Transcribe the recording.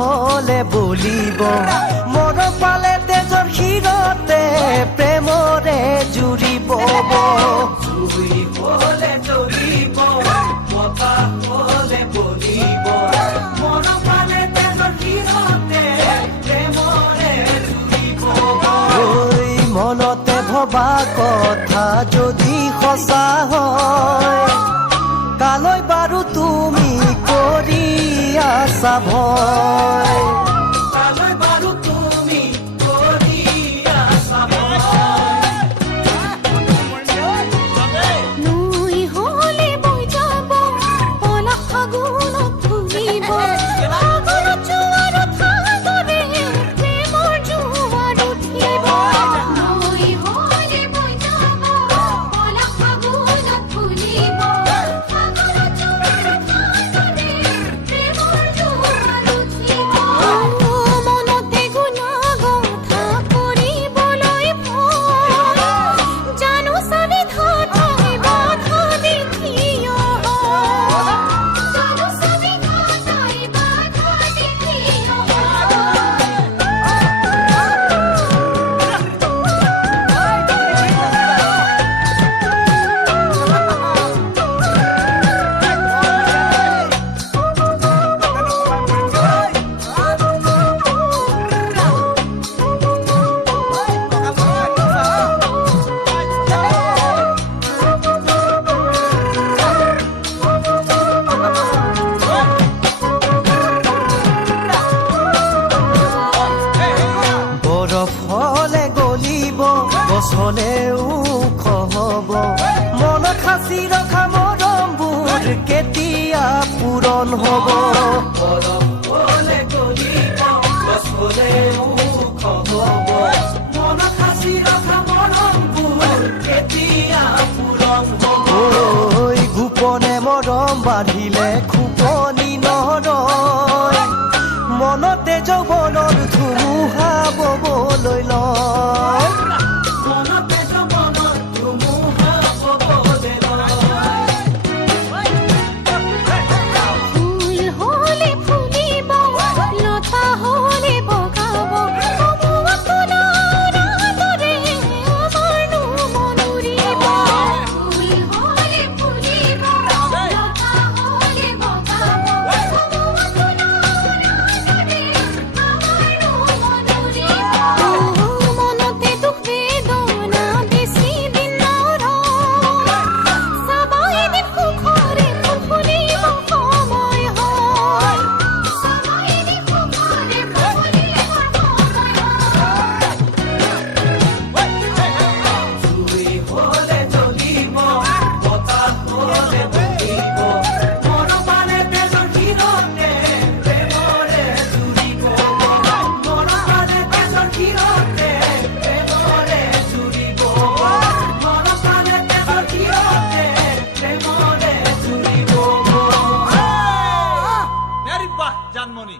হলে বলিব মৰম পালে তেজৰ শিৰতে প্ৰেমৰে জুৰিব জুই হলে জ্বলিব বতাহ হলে বলিব মৰম পালে তেজৰ শিৰতে প্ৰেমৰে জুৰিব মনতে ভবা কথা যদি সঁচা হয় কালৈ বাৰু তুমি কৰি আছা ভয় কালৈ বাৰু তুমি কৰি আছা নৈ হলে বৈ যাব পলাশ ফাগুনত ফুলিব ফাগুনত জোৱাৰত সাগৰে প্ৰেমৰ জোৱাৰ উঠিব নৈ হলে বৈ যাব পলাশ ফাগুনত ফুলিব ফাগুনত জোৱাৰত সাগৰে প্ৰেমৰ জোৱাৰ উঠিব মনতে গুণা কথা কৰিবলৈ ভয় জানো চাবি ঘটাই বাধা দেখিও জানো চাবি ঘটাই বাধা দেখিও বৰফ হলে গলিব গছলে ওখ হব মনত সাঁচি ৰখা মৰমবোৰ কেতিয়া পূৰণ হব বৰফ হলে গলিব গছলে ওখ হব মনত সাঁচি ৰখা মৰমবোৰ কেতিয়া পূৰণ হব গোপনে মৰম বাঢ়িলে খুপনি নৰয় মনতে যৌৱনৰ ধুমুহা ববলৈ লয় মনতে যৌৱনৰ ধুমুহা ববলৈ লয় ফুল হলে ফুলিব লতা হলে বগাব কমুৱা ফুলৰ আদৰে আমাৰনো মন উৰিব ফুল হলে ফুলিব লতা হলে বগাব কমুৱা ফুলৰ আদৰে আমাৰনো মন উৰিব মনতে দুখ বেদনা বেছি দিন নৰয় চাবা এদিন সুখৰে ফুল ফুলিব সময় হয় চাবা এদিন সুখৰে ফুল ফুলিব সময় হয় জুই হলে জ্বলিব বতাহ হলে বলিব মৰম পালে তেজৰ শিৰতে প্ৰেমৰে জুৰিব মৰম পালে তেজৰ শিৰতে প্ৰেমৰে জুৰিব মৰম পালে তেজৰ শিৰতে প্ৰেমৰে জুৰিব আৰে বাহ জানমনি